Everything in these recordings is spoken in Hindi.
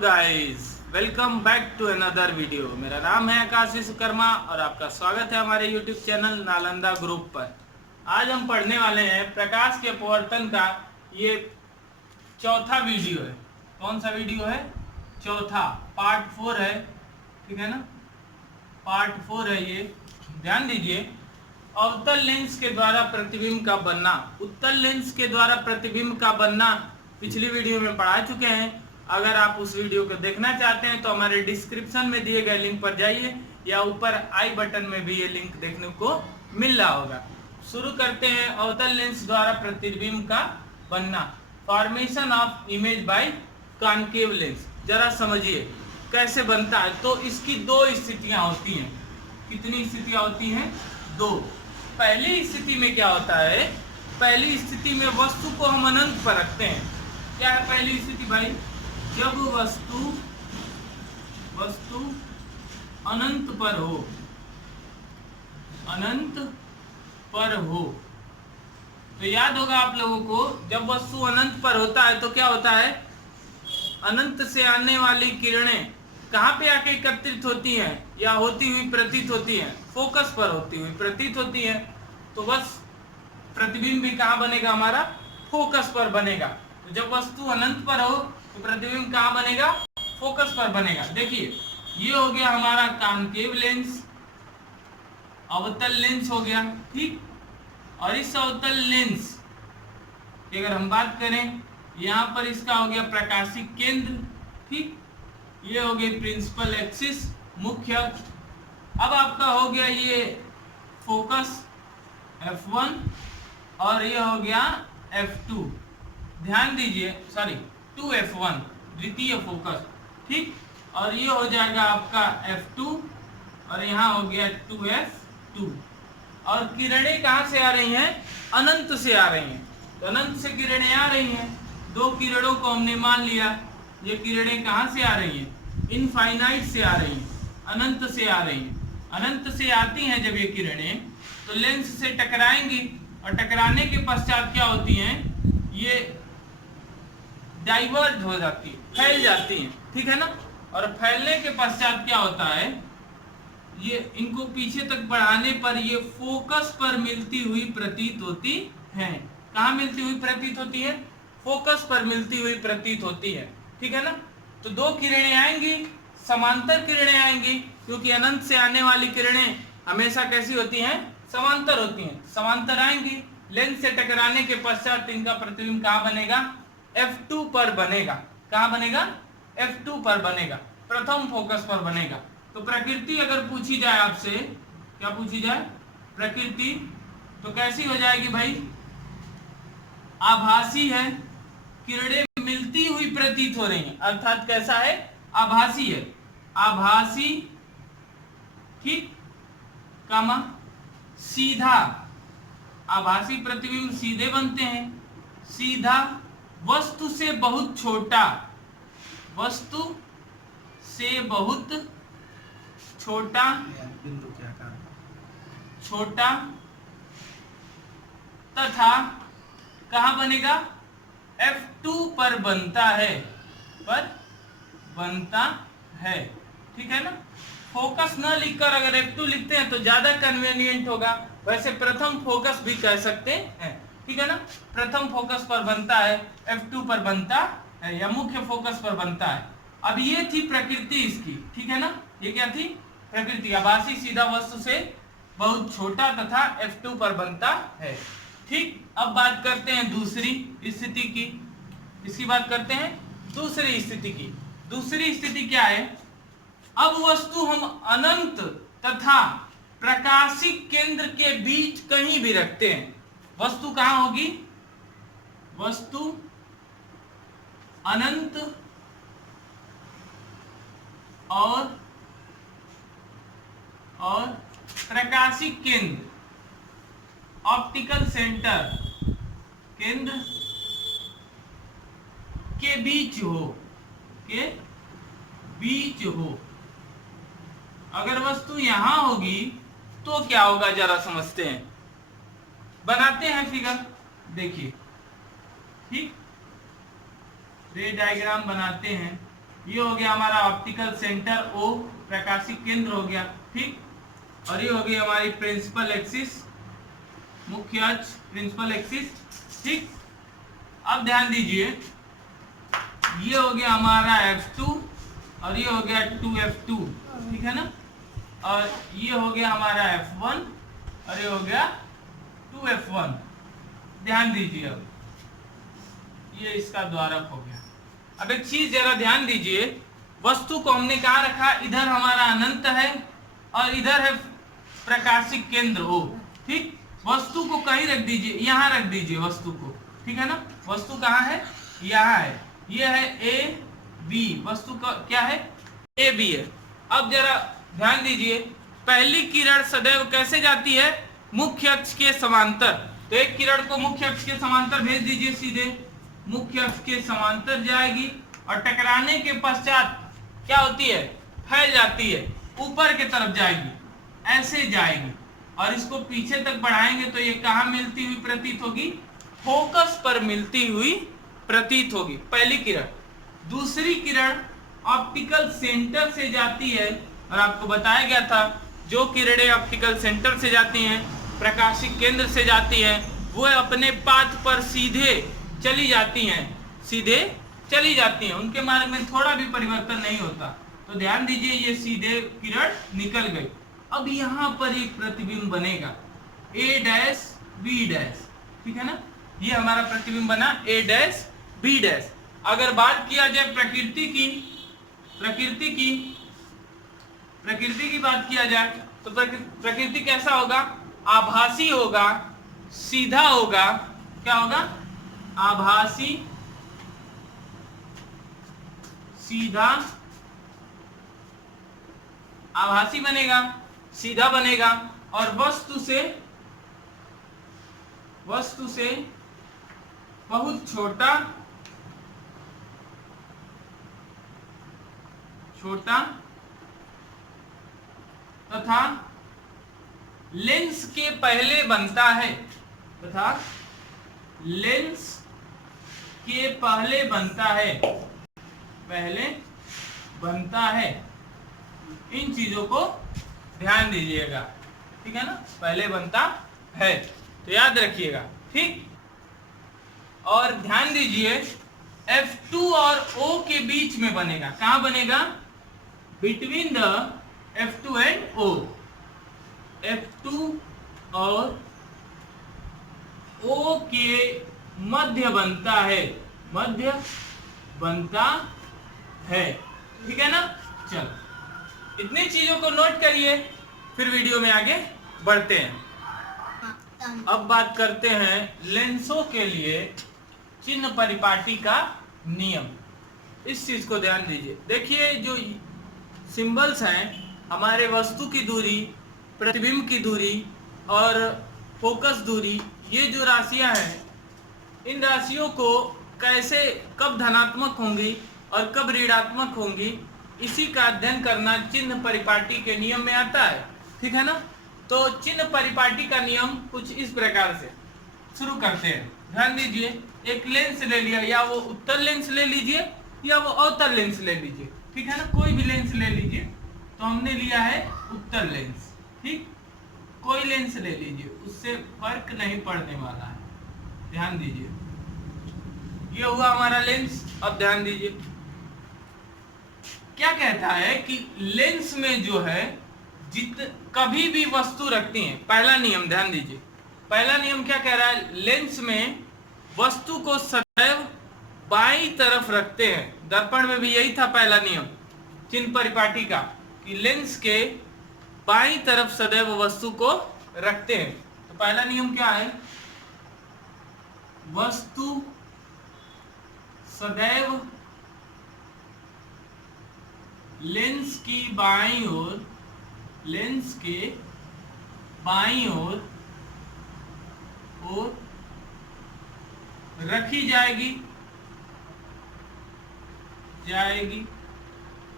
Guys, welcome back to another video. मेरा नाम है आकाश विश्वकर्मा और आपका स्वागत है हमारे यूट्यूब चैनल नालंदा ग्रुप पर। आज हम पढ़ने वाले हैं प्रकाश के अपवर्तन का ये चौथा वीडियो है। कौन सा वीडियो है? चौथा, पार्ट 4 है, ठीक है ना। पार्ट 4 है ये। ध्यान दीजिए, अवतल लेंस के द्वारा प्रतिबिंब का बनना। उत्तल लेंस के द्वारा प्रतिबिंब का बनना पिछली वीडियो में पढ़ा चुके हैं। अगर आप उस वीडियो को देखना चाहते हैं तो हमारे डिस्क्रिप्शन में दिए गए लिंक पर जाइए या ऊपर आई बटन में भी ये लिंक देखने को मिल रहा होगा। शुरू करते हैं। अवतल लेंस द्वारा प्रतिबिंब का बनना, formation of image by concave lens. जरा समझिए कैसे बनता है। तो इसकी दो स्थितियां होती हैं। कितनी स्थितियां होती हैं? दो। पहली स्थिति में क्या होता है? पहली स्थिति में वस्तु को हम अनंत पर रखते हैं। क्या है पहली स्थिति भाई? जब वस्तु अनंत पर हो, अनंत पर हो। तो याद होगा आप लोगों को, जब वस्तु अनंत पर होता है तो क्या होता है? अनंत से आने वाली किरणें कहाँ पे आके एकत्रित होती हैं या होती हुई प्रतीत होती हैं? फोकस पर होती हुई प्रतीत होती हैं। तो बस प्रतिबिंब भी कहाँ बनेगा? हमारा फोकस पर बनेगा। तो जब वस्तु अनंत पर हो तो प्रतिबिंब कहाँ बनेगा? फोकस पर बनेगा। देखिए, ये हो गया हमारा कॉनकेव लेंस, अवतल लेंस हो गया, ठीक। और इस अवतल लेंस की अगर हम बात करें, यहाँ पर इसका हो गया प्रकाशिक केंद्र, ठीक। ये हो गई प्रिंसिपल एक्सिस, मुख्य अक्ष। अब आपका हो गया ये फोकस F1 और ये हो गया F2। ध्यान दीजिए, सॉरी 2F1 द्वितीय फोकस, ठीक। और ये हो जाएगा आपका F2 और यहाँ हो गया 2F2। और किरणें कहाँ से आ रही हैं? अनंत से आ रही हैं। तो अनंत से किरणें आ रही हैं। दो किरणों को हमने मान लिया। ये किरणें कहाँ से आ रही हैं? इनफाइनाइट से आ रही हैं, अनंत से आ रही हैं। अनंत से आती हैं जब ये किरणें तो लेंस से टकराएंगी और टकराने के पश्चात क्या होती हैं? ये डाइवर्ज हो जाती है, फैल जाती हैं, ठीक है ना। और फैलने के पश्चात क्या होता है? ये इनको पीछे तक बढ़ाने पर ये फोकस पर मिलती हुई प्रतीत होती हैं। कहाँ मिलती हुई प्रतीत होती है? फोकस पर मिलती हुई प्रतीत होती है, ठीक है ना। तो दो किरणें आएंगी, समांतर किरणें आएंगी, क्योंकि अनंत से आने वाली किरणें हमेशा कैसी होती हैं? समांतर होती हैं। समांतर आएंगी, लेंस से टकराने के पश्चात इनका प्रतिबिंब कहाँ बनेगा? F2 पर बनेगा। कहाँ बनेगा? F2 पर बनेगा, प्रथम फोकस पर बनेगा। तो प्रकृति अगर पूछी जाए आपसे, क्या पूछी जाए? प्रकृति तो कैसी हो जाएगी भाई? आभासी है, किरणें मिलती हुई प्रतीत हो रही हैं, अर्थात कैसा है? आभासी है, आभासी, ठीक, कामा सीधा। आभासी प्रतिबिंब सीधे बनते हैं, सीधा, वस्तु से बहुत छोटा, वस्तु से बहुत छोटा, बिंदु के आकार, छोटा, तथा कहाँ बनेगा? F2 पर बनता है, पर बनता है, ठीक है ना। फोकस न लिखकर अगर F2 लिखते हैं तो ज्यादा कन्वीनियंट होगा। वैसे प्रथम फोकस भी कह सकते हैं, ठीक है ना। प्रथम फोकस पर बनता है, F2 पर बनता है या मुख्य फोकस पर बनता है। अब ये थी प्रकृति इसकी, ठीक है ना। ये क्या थी? प्रकृति, आभासी, सीधा, वस्तु से बहुत छोटा तथा F2 पर बनता है, ठीक। अब बात करते हैं दूसरी स्थिति की। इसकी बात करते हैं दूसरी स्थिति की। दूसरी स्थिति क्या है? अब वस्तु हम अनंत तथा प्रकाशिक केंद्र के बीच कहीं भी रखते हैं। वस्तु कहां होगी? वस्तु अनंत और प्रकाशिक केंद्र, ऑप्टिकल सेंटर, केंद्र के बीच हो, के बीच हो। अगर वस्तु यहां होगी तो क्या होगा? जरा समझते हैं, बनाते हैं फिगर। देखिए, ठीक, रे डायग्राम बनाते हैं। ये हो गया हमारा ऑप्टिकल सेंटर O, प्रकाशिक केंद्र हो गया, ठीक। और ये हो गई हमारी प्रिंसिपल एक्सिस, मुख्य अक्ष, प्रिंसिपल एक्सिस, ठीक। अब ध्यान दीजिए, ये हो गया हमारा F2 और ये हो गया 2F2, ठीक है ना। और ये हो गया हमारा F1 और ये हो गया 2F1। ध्यान दीजिए, अब ये इसका द्वारक हो गया। अब एक चीज जरा ध्यान दीजिए, वस्तु को हमने कहाँ रखा, इधर हमारा अनंत है और इधर है प्रकाशिक केंद्र O, ठीक। वस्तु को कहीं रख दीजिए, यहाँ रख दीजिए वस्तु को, ठीक है ना। वस्तु कहाँ है, यहाँ है, ये है A B, वस्तु का क्या है A B है। अब जरा ध्यान दीजिए, पहली किरण सदैव कैसे जाती है, मुख्य अक्ष के समांतर। तो एक किरण को मुख्य अक्ष के समांतर भेज दीजिए, सीधे मुख्य अक्ष के समांतर जाएगी और टकराने के पश्चात क्या होती है, फैल जाती है, ऊपर की तरफ जाएगी, ऐसे जाएगी। और इसको पीछे तक बढ़ाएंगे तो ये कहाँ मिलती हुई प्रतीत होगी, फोकस पर मिलती हुई प्रतीत होगी, पहली किरण। दूसरी किरण ऑप्टिकल सेंटर से जाती है, और आपको बताया गया था जो किरणें ऑप्टिकल सेंटर से जाती हैं, प्रकाशिक केंद्र से जाती हैं, वो अपने पाथ पर सीधे चली जाती हैं, सीधे चली जाती हैं, उनके मार्ग में थोड़ा भी परिवर्तन नहीं होता। तो ध्यान दीजिए, ये सीधे किरण निकल गई। अब यहाँ पर एक प्रतिबिंब बनेगा A डैश B डैश, ठीक है ना। ये हमारा प्रतिबिंब बना A डैश B डैश। अगर बात किया जाए प्रकृति की बात किया जाए तो प्रकृति कैसा होगा, आभासी होगा, सीधा होगा, क्या होगा, आभासी, सीधा, आभासी बनेगा, सीधा बनेगा। और वस्तु से बहुत छोटा तथा लेंस के पहले बनता है, तथा लेंस के पहले बनता है। इन चीजों को ध्यान दीजिएगा, ठीक है ना, पहले बनता है, तो याद रखिएगा, ठीक। और ध्यान दीजिए, F2 और O के बीच में बनेगा, कहां बनेगा, between the F2 and O। F2 और O के मध्य बनता है, ठीक है ना। चलो, इतनी चीजों को नोट करिए, फिर वीडियो में आगे बढ़ते हैं। अब बात करते हैं लेंसों के लिए चिन्ह परिपाटी का नियम। इस चीज को ध्यान दीजिए। देखिए, जो सिंबल्स हैं, हमारे वस्तु की दूरी, प्रतिबिंब की दूरी और फोकस दूरी, ये जो राशियां हैं, इन राशियों को कैसे, कब धनात्मक होंगी और कब ऋणात्मक होंगी, इसी का अध्ययन करना चिन्ह परिपाटी के नियम में आता है, ठीक है ना। तो चिन्ह परिपाटी का नियम कुछ इस प्रकार से शुरू करते हैं। ध्यान दीजिए, एक लेंस ले लिया, या वो उत्तल लेंस ले लीजिए या वो अवतल लेंस ले लीजिए, ठीक है ना, कोई भी लेंस ले लीजिए। तो हमने लिया है उत्तल लेंस, ठीक, कोई लेंस ले लीजिए, उससे फर्क नहीं पड़ने वाला है। ध्यान दीजिए, ये हुआ हमारा लेंस। अब ध्यान दीजिए, क्या कहता है कि लेंस में जो है, कभी भी वस्तु रखती हैं, पहला नियम ध्यान दीजिए, पहला नियम क्या कह रहा है, लेंस में वस्तु को सदैव बाईं तरफ रखते हैं। दर्पण में भी यही था पहला नियम चिन्ह परिपाटी का, कि लेंस के बाईं तरफ सदैव वस्तु को रखते हैं। तो पहला नियम क्या है, वस्तु सदैव लेंस की बाईं ओर, लेंस के बाईं ओर रखी जाएगी।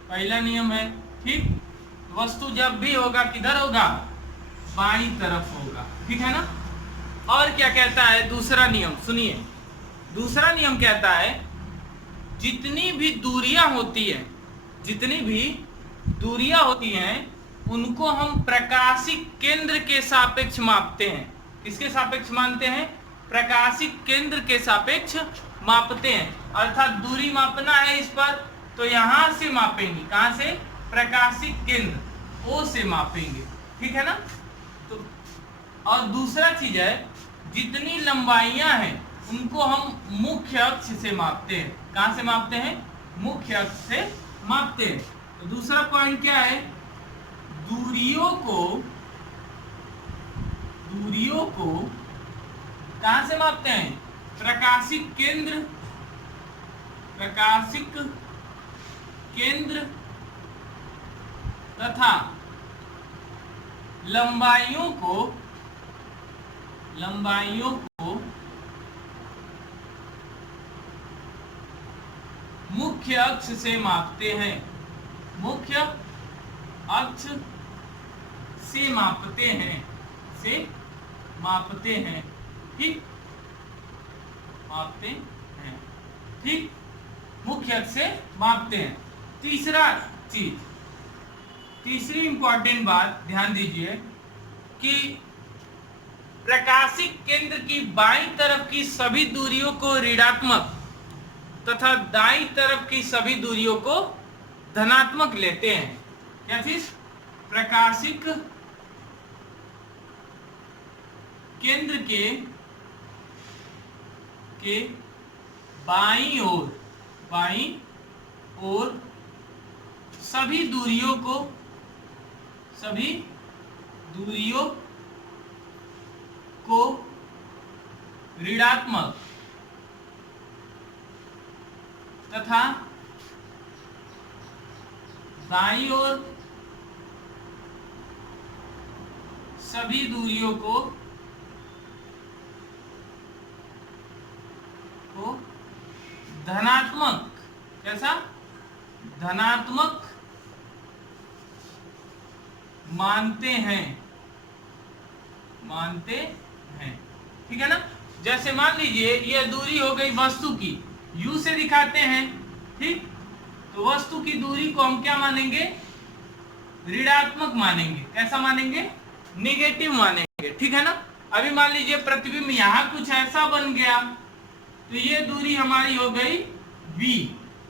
पहला नियम है, ठीक। वस्तु जब भी होगा किधर होगा, बाईं तरफ होगा, ठीक है ना। और क्या कहता है दूसरा नियम, सुनिए, दूसरा नियम कहता है जितनी भी दूरियां होती हैं, जितनी भी दूरियां होती हैं उनको हम प्रकाशिक केंद्र के सापेक्ष मापते हैं। किसके सापेक्ष मानते हैं? प्रकाशिक केंद्र के सापेक्ष मापते हैं। अर्थात दूरी मापना है इस पर तो यहां से मापेंगे। कहां से? प्रकाशिक केंद्र ओ से मापेंगे। ठीक है ना? तो और दूसरा चीज है, जितनी लंबाइयां हैं उनको हम मुख्य अक्ष से मापते हैं। कहां से मापते हैं? मुख्य अक्ष से मापते हैं। तो दूसरा पॉइंट क्या है? दूरियों को कहां से मापते हैं? प्रकाशिक केंद्र तथा लंबाइयों को मुख्य अक्ष से मापते हैं। मुख्य अक्ष से मापते हैं। ठीक, मापते हैं। ठीक, मुख्य अक्ष से मापते हैं। तीसरी इंपॉर्टेंट बात ध्यान दीजिए कि प्रकाशिक केंद्र की बाईं तरफ की सभी दूरियों को ऋणात्मक तथा दाईं तरफ की सभी दूरियों को धनात्मक लेते हैं। क्या चीज? प्रकाशिक केंद्र के बाईं ओर सभी दूरियों को ऋणात्मक तथा दाईं ओर सभी दूरियों को धनात्मक, कैसा? धनात्मक मानते हैं। ठीक है ना? जैसे मान लीजिए यह दूरी हो गई वस्तु की, यू से दिखाते हैं। ठीक, तो वस्तु की दूरी को हम क्या मानेंगे? ऋणात्मक मानेंगे। कैसा मानेंगे? निगेटिव मानेंगे। ठीक है ना? अभी मान लीजिए प्रतिबिंब यहां कुछ ऐसा बन गया तो ये दूरी हमारी हो गई v।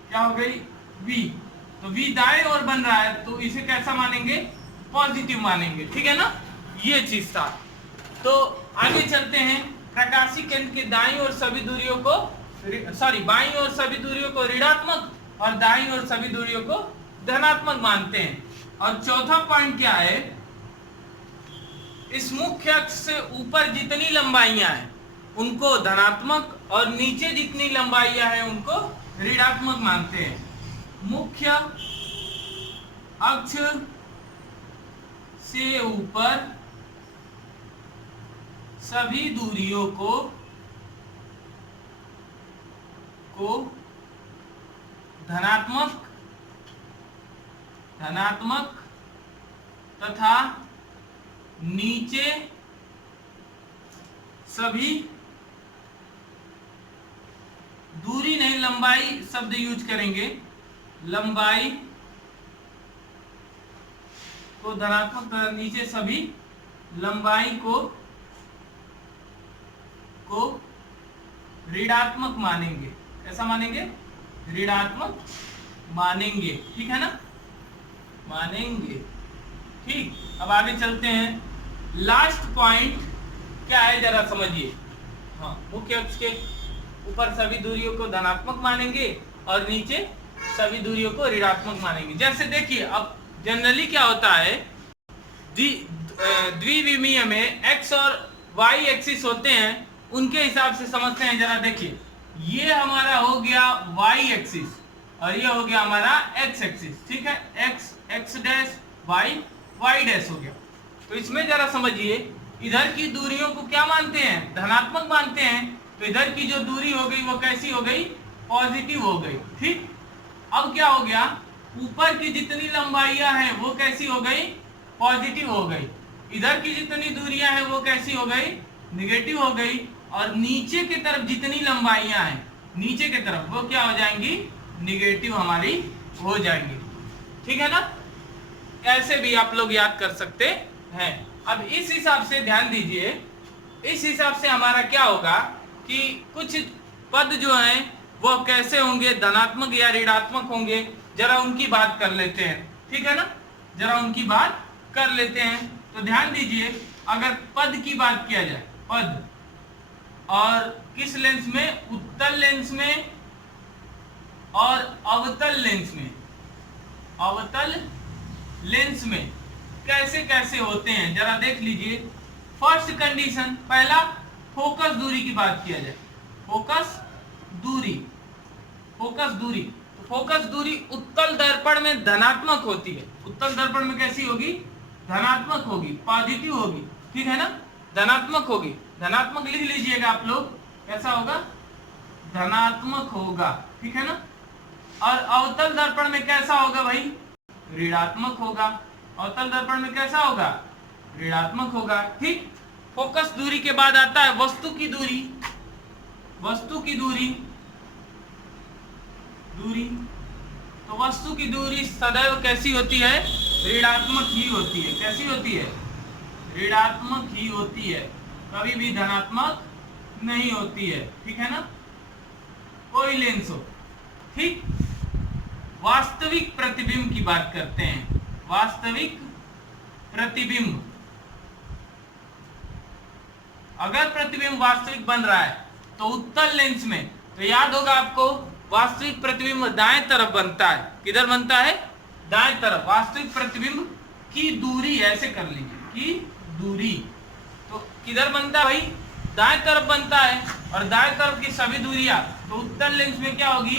क्या हो गई? v। तो v दाएं ओर बन रहा है तो इसे कैसा मानेंगे? पॉजिटिव मानेंगे। ठीक है ना? ये चीज था। तो आगे चलते हैं। प्रकाशिक केंद्र के दाईं ओर सभी दूरियों को बाईं ओर सभी दूरियों को ऋणात्मक और दाईं ओर सभी दूरियों को धनात्मक मानते हैं। और चौथा पॉइंट क्या है? इस मुख्य अक्ष से ऊपर जितनी लंबाइयां हैं उनको धनात्मक और नीचे जितनी लंबाइयां हैं उनको ऋणात्मक मानते हैं। मुख्य अक्ष से ऊपर सभी दूरियों को धनात्मक तथा नीचे सभी दूरी नहीं, लंबाई शब्द यूज करेंगे। लंबाई को धनात्मक तथा नीचे सभी लंबाई को ऋणात्मक मानेंगे। ऐसा मानेंगे? ऋणात्मक मानेंगे। ठीक है ना? मानेंगे। ठीक, अब आगे चलते हैं। लास्ट पॉइंट क्या है जरा समझिए। हाँ, मुख्य अक्ष के ऊपर सभी दूरियों को धनात्मक मानेंगे और नीचे सभी दूरियों को ऋणात्मक मानेंगे। जैसे देखिए, अब जनरली क्या होता है, द्विविमीय में x और y एक्सिस होते हैं, उनके हिसाब से समझते हैं। जरा देखिए, ये हमारा हो गया y एक्सिस और ये हो गया हमारा x एक्सिस। ठीक है, x डैश y डैश हो गया। तो इसमें जरा समझिए, इधर की दूरियों को क्या मानते हैं? धनात्मक मानते हैं। तो इधर की जो दूरी हो गई वो कैसी हो गई? पॉजिटिव हो गई। ठीक, अब क्या हो गया? ऊपर की जितनी लंबाइयां हैं वो कैसी हो गई? पॉजिटिव हो गई। इधर की जितनी दूरियां हैं वो कैसी हो गई? निगेटिव हो गई। और नीचे की तरफ जितनी लंबाइयां हैं नीचे की तरफ वो क्या हो जाएंगी? निगेटिव हमारी हो जाएंगी। ठीक है ना, ऐसे भी आप लोग याद कर सकते हैं। अब इस हिसाब से ध्यान दीजिए, इस हिसाब से हमारा क्या होगा कि कुछ पद जो हैं वो कैसे होंगे, धनात्मक या ऋणात्मक होंगे, जरा उनकी बात कर लेते हैं। ठीक है ना, जरा उनकी बात कर लेते हैं। तो ध्यान दीजिए, अगर पद की बात किया जाए, पद, और किस लेंस में, उत्तल लेंस में और अवतल लेंस में, अवतल लेंस में कैसे कैसे होते हैं जरा देख लीजिए। फर्स्ट कंडीशन, पहला फोकस दूरी की बात किया जाए, फोकस दूरी, फोकस दूरी, तो फोकस दूरी उत्तल दर्पण में धनात्मक होती है। उत्तल दर्पण में कैसी होगी, धनात्मक होगी, पॉजिटिव होगी। ठीक है ना, धनात्मक होगी, धनात्मक लिख लीजिएगा आप लोग, कैसा होगा, धनात्मक होगा। ठीक है ना, और अवतल दर्पण में कैसा होगा भाई, ऋणात्मक होगा। अवतल दर्पण में कैसा होगा, ऋणात्मक होगा। ठीक, फोकस दूरी के बाद आता है वस्तु की दूरी, वस्तु की दूरी, दूरी, तो वस्तु की दूरी सदैव कैसी होती है, ऋणात्मक ही होती है। कैसी होती है, ऋणात्मक ही होती है, कभी भी धनात्मक नहीं होती है। ठीक है ना, कोई लेंस हो। ठीक, वास्तविक प्रतिबिंब की बात करते हैं, वास्तविक प्रतिबिंब। अगर प्रतिबिंब वास्तविक बन रहा है तो उत्तल लेंस में, तो याद होगा आपको, वास्तविक प्रतिबिंब दाएं तरफ बनता है। किधर बनता है, दाएं तरफ। वास्तविक प्रतिबिंब की दूरी, ऐसे कर लीजिए, की दूरी, तो किधर बनता है भाई, दाएं तरफ बनता है। और दाएं तरफ की सभी दूरियां तो उत्तल लेंस में क्या होगी,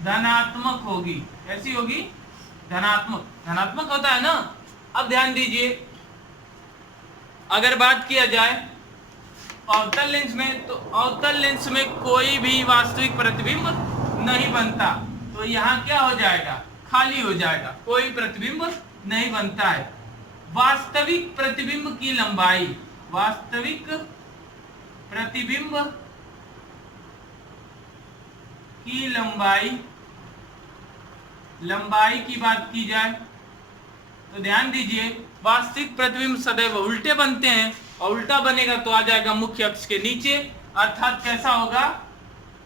धनात्मक होगी। कैसी होगी, धनात्मक, धनात्मक होता है ना। अब ध्यान दीजिए, अगर बात किया जाए अवतल लेंस में, तो अवतल लेंस में कोई भी वास्तविक प्रतिबिंब नहीं बनता, तो यहाँ क्या हो जाएगा, खाली हो जाएगा, कोई प्रतिबिंब नहीं बनता है। वास्तविक प्रतिबिंब की लंबाई, वास्तविक प्रतिबिंब की लंबाई, लंबाई की बात की जाए तो ध्यान दीजिए, वास्तविक प्रतिबिंब सदैव उल्टे बनते हैं, और उल्टा बनेगा तो आ जाएगा मुख्य अक्ष के नीचे, अर्थात कैसा होगा,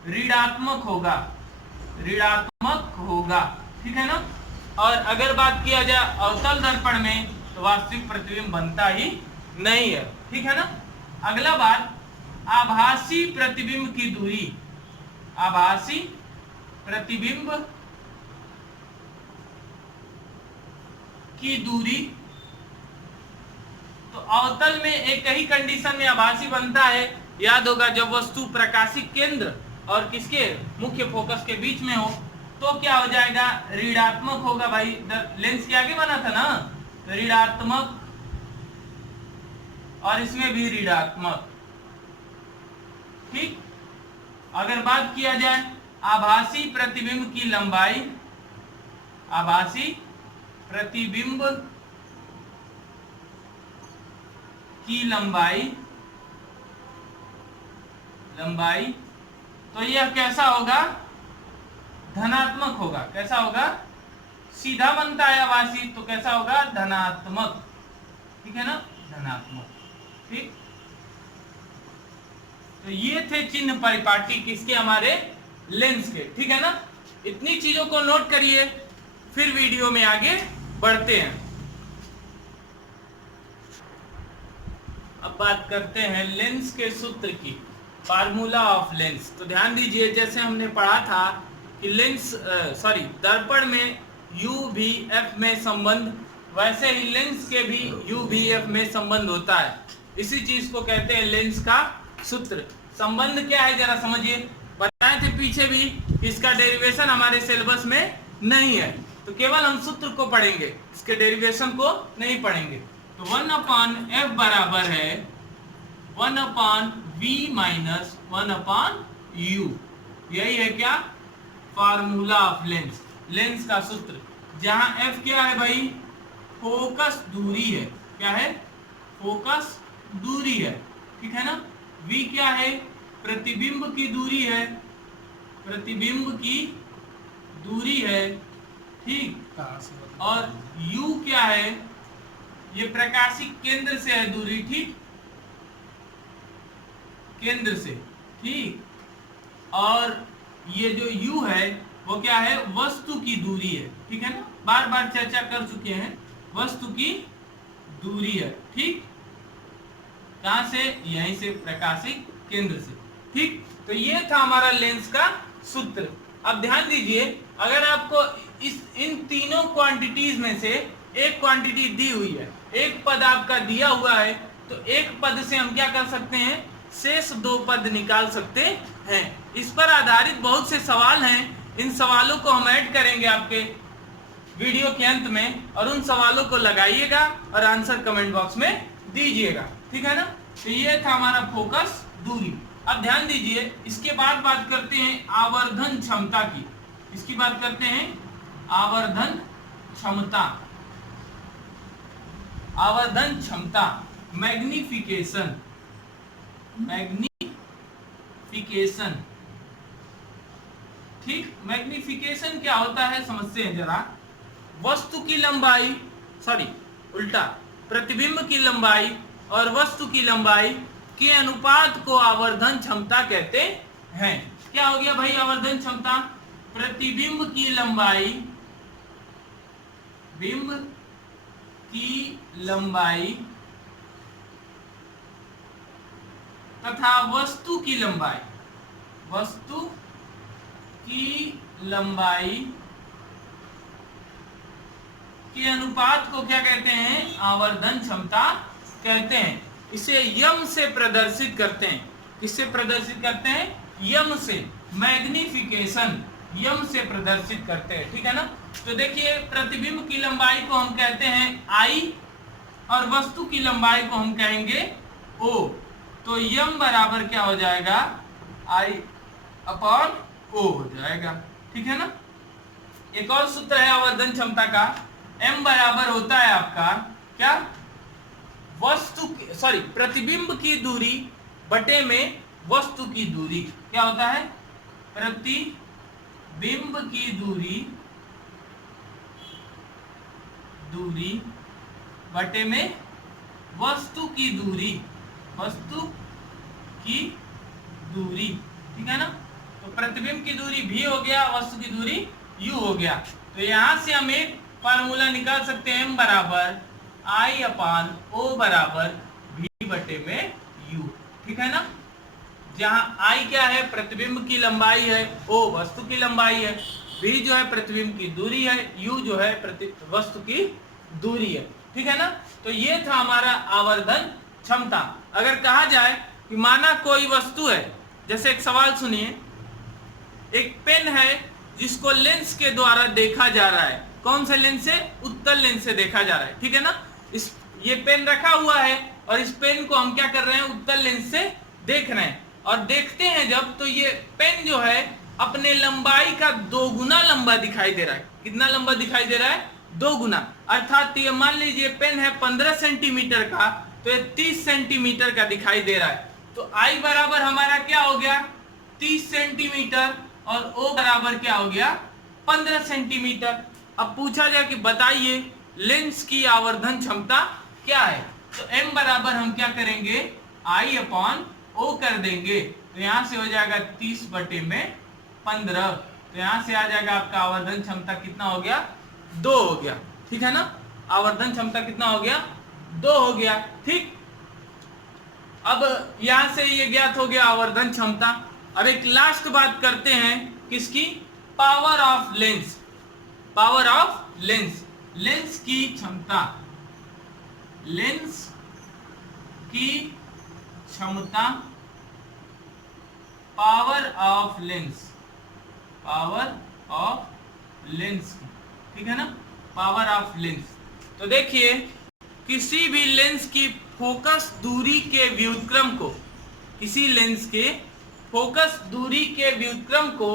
ऋणात्मक होगा, ऋणात्मक होगा। ठीक है ना, और अगर बात किया जाए अवतल दर्पण में, तो वास्तविक प्रतिबिंब बनता ही नहीं है। ठीक है ना, अगला बात, आभासी प्रतिबिंब की दूरी, आभासी प्रतिबिंब की दूरी, तो अवतल में एक ही कंडीशन में आभासी बनता है, याद होगा, जब वस्तु प्रकाशिक केंद्र और किसके, मुख्य फोकस के बीच में हो, तो क्या हो जाएगा, ऋणात्मक होगा भाई। लेंस के आगे बना था ना, तो ऋणात्मक, और इसमें भी ऋणात्मक। ठीक, अगर बात किया जाए आभासी प्रतिबिंब की लंबाई, आभासी प्रतिबिंब की लंबाई, लंबाई, तो यह कैसा होगा, धनात्मक होगा। कैसा होगा, सीधा बनता है आभासी, तो कैसा होगा, धनात्मक। ठीक है ना, धनात्मक। ठीक, तो ये थे चिन्ह परिपाटी किसके, हमारे लेंस के। ठीक है ना, इतनी चीजों को नोट करिए, फिर वीडियो में आगे बढ़ते हैं। अब बात करते हैं लेंस के सूत्र की, फार्मूला ऑफ लेंस। तो ध्यान दीजिए, जैसे हमने पढ़ा था कि लेंस दर्पण में यू भी एफ में संबंध, वैसे ही लेंस के भी यू भी एफ में संबंध होता है। इसी चीज को कहते हैं लेंस का सूत्र। संबंध क्या है जरा समझिए, बताए थे पीछे भी, इसका डेरिवेशन हमारे सिलेबस में नहीं है, तो केवल हम सूत्र को पढ़ेंगे, इसके डेरिवेशन को नहीं पढ़ेंगे। तो 1/f बराबर है 1/v माइनस 1/u। यही है क्या, फार्मूला ऑफ लेंस, लेंस का सूत्र, जहां f क्या है भाई, फोकस दूरी है। क्या है, फोकस दूरी है। ठीक है ना, v क्या है, प्रतिबिंब की दूरी है, प्रतिबिंब की दूरी है, ठीक। और u क्या है, ये प्रकाशिक केंद्र से है दूरी, ठीक, केंद्र से, ठीक। और ये जो u है वो क्या है, वस्तु की दूरी है, ठीक है ना, बार बार चर्चा कर चुके हैं, वस्तु की दूरी है, ठीक। कहां से, यहीं से, प्रकाशिक केंद्र से, ठीक। तो ये था हमारा लेंस का सूत्र। अब ध्यान दीजिए, अगर आपको इन तीनों क्वांटिटीज में से एक क्वांटिटी दी हुई है, एक पद आपका दिया हुआ है, तो एक पद से हम क्या कर सकते हैं, शेष दो पद निकाल सकते हैं। इस पर आधारित बहुत से सवाल हैं, इन सवालों को हम ऐड करेंगे आपके वीडियो के अंत में, और उन सवालों को लगाइएगा और आंसर कमेंट बॉक्स में दीजिएगा, ठीक है ना। तो ये था हमारा फोकस दूरी। अब ध्यान दीजिए, इसके बाद बात करते हैं आवर्धन क्षमता की। इसकी बात करते हैं आवर्धन क्षमता। आवर्धन क्षमता, मैग्निफिकेशन, मैग्निफिकेशन, ठीक। मैग्निफिकेशन क्या होता है समझते हैं जरा। वस्तु की लंबाई, सॉरी उल्टा, प्रतिबिंब की लंबाई और वस्तु की लंबाई के अनुपात को आवर्धन क्षमता कहते हैं। क्या हो गया भाई आवर्धन क्षमता, प्रतिबिंब की लंबाई, बिंब की लंबाई तथा वस्तु की लंबाई, वस्तु की लंबाई के अनुपात को क्या कहते हैं, आवर्धन क्षमता कहते हैं। इसे यम से प्रदर्शित करते हैं। किससे प्रदर्शित करते हैं, यम से, मैग्निफिकेशन यम से प्रदर्शित करते हैं, ठीक है ना। तो देखिए, प्रतिबिंब की लंबाई को हम कहते हैं आई और वस्तु की लंबाई को हम कहेंगे ओ। तो यम बराबर क्या हो जाएगा, आई अपॉन ओ हो जाएगा, ठीक है ना। एक और सूत्र है आवर्धन क्षमता का, m बराबर होता है आपका क्या, वस्तु सॉरी प्रतिबिंब की दूरी बटे में वस्तु की दूरी। क्या होता है, प्रतिबिंब की दूरी बटे में वस्तु की दूरी, वस्तु की दूरी, ठीक है ना। तो प्रतिबिंब की दूरी v हो गया, वस्तु की दूरी u हो गया। तो यहां से हम एक फार्मूला निकाल सकते हैं, m बराबर I अपान O बराबर v बटे में u, ठीक है ना। जहां I क्या है, प्रतिबिंब की लंबाई है, O वस्तु की लंबाई है, v जो है प्रतिबिंब की दूरी है, u जो है वस्तु की दूरी है, ठीक है ना। तो ये था हमारा आवर्धन क्षमता। अगर कहा जाए कि माना कोई वस्तु है, जैसे एक सवाल सुनिए, एक पेन है जिसको लेंस के द्वारा देखा जा रहा है। कौन से लेंस से, उत्तल लेंस से देखा जा रहा है, ठीक है ना। ये पेन रखा हुआ है और इस पेन को हम क्या कर रहे हैं, उत्तल लेंस से देख रहे हैं, और देखते हैं जब, तो ये पेन जो है अपने लंबाई का 2 गुना लंबा दिखाई दे रहा है। कितना लंबा दिखाई दे रहा है, 2 गुना। अर्थात ये मान लीजिए पेन है 15 सेंटीमीटर का, तो ये 30 सेंटीमीटर का दिखाई दे रहा है। तो आई बराबर हमारा क्या हो गया, 30 सेंटीमीटर, और ओ बराबर क्या हो गया, 15 सेंटीमीटर। अब पूछा जाए कि बताइए लेंस की आवर्धन क्षमता क्या है, तो m बराबर हम क्या करेंगे, I अपॉन ओ कर देंगे। तो यहां से हो जाएगा 30 बटे में 15। तो यहां से आ जाएगा आपका आवर्धन क्षमता कितना हो गया, 2 हो गया, ठीक है ना। आवर्धन क्षमता कितना हो गया, 2 हो गया, ठीक। अब यहां से ये ज्ञात हो गया आवर्धन क्षमता। अब एक लास्ट बात करते हैं, किसकी, power of lens. Power of lens, lens की क्षमता, लेंस की क्षमता, power of lens, power of lens, ठीक है ना, पावर ऑफ लेंस। तो देखिए, किसी भी लेंस की फोकस दूरी के व्युत्क्रम को, किसी लेंस के फोकस दूरी के व्युत्क्रम को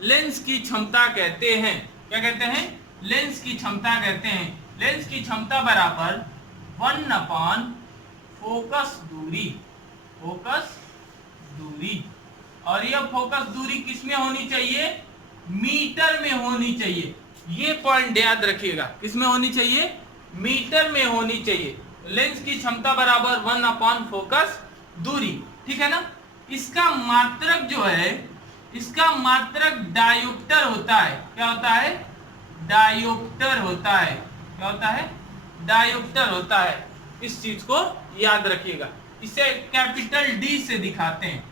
लेंस की क्षमता कहते हैं। क्या कहते हैं, लेंस की क्षमता कहते हैं। लेंस की क्षमता बराबर 1 अपॉन फोकस दूरी, फोकस दूरी। और यह फोकस दूरी किस में होनी चाहिए, मीटर में होनी चाहिए। ये पॉइंट याद रखिएगा, किसमें होनी चाहिए, मीटर में होनी चाहिए। लेंस की क्षमता बराबर 1 फोकस दूरी, ठीक है ना। इसका मात्रक जो है, इसका मात्रक डायोप्टर होता है। क्या होता है, डायोप्टर होता है। क्या होता है, डायोप्टर होता है। इस चीज को याद रखिएगा। इसे कैपिटल डी से दिखाते हैं,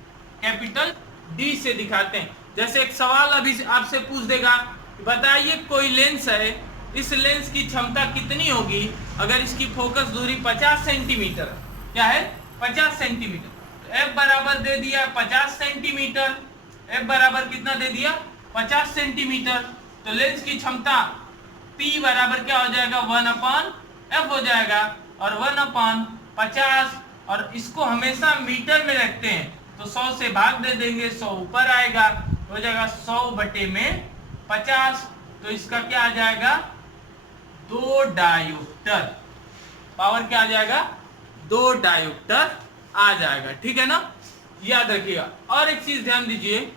कैपिटल डी से दिखाते हैं। जैसे एक सवाल अभी आपसे पूछ देगा, बताइए कोई लेंस है, इस लेंस की क्षमता कितनी होगी अगर इसकी फोकस दूरी 50 सेंटीमीटर, क्या है 50 सेंटीमीटर। तो एफ बराबर दे दिया 50 सेंटीमीटर, एफ बराबर कितना दे दिया 50 सेंटीमीटर। तो लेंस की क्षमता P बराबर क्या हो जाएगा 1/f हो जाएगा, और 1/50, और इसको हमेशा मीटर में रखते हैं तो 100 से भाग दे देंगे, 100 ऊपर आएगा, हो जाएगा 100/50। तो इसका क्या आ जाएगा 2 डायोप्टर, पावर क्या आ जाएगा 2 डायोप्टर आ जाएगा, ठीक है ना, याद रखिएगा। और एक चीज ध्यान दीजिए,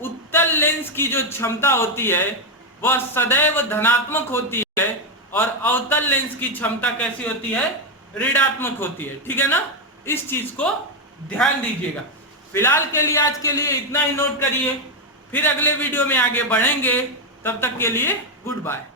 उत्तल लेंस की जो क्षमता होती है वह सदैव धनात्मक होती है, और अवतल लेंस की क्षमता कैसी होती है, ऋणात्मक होती है, ठीक है ना। इस चीज को ध्यान दीजिएगा। फिलहाल के लिए, आज के लिए इतना ही नोट करिए, फिर अगले वीडियो में आगे बढ़ेंगे। तब तक के लिए गुड बाय।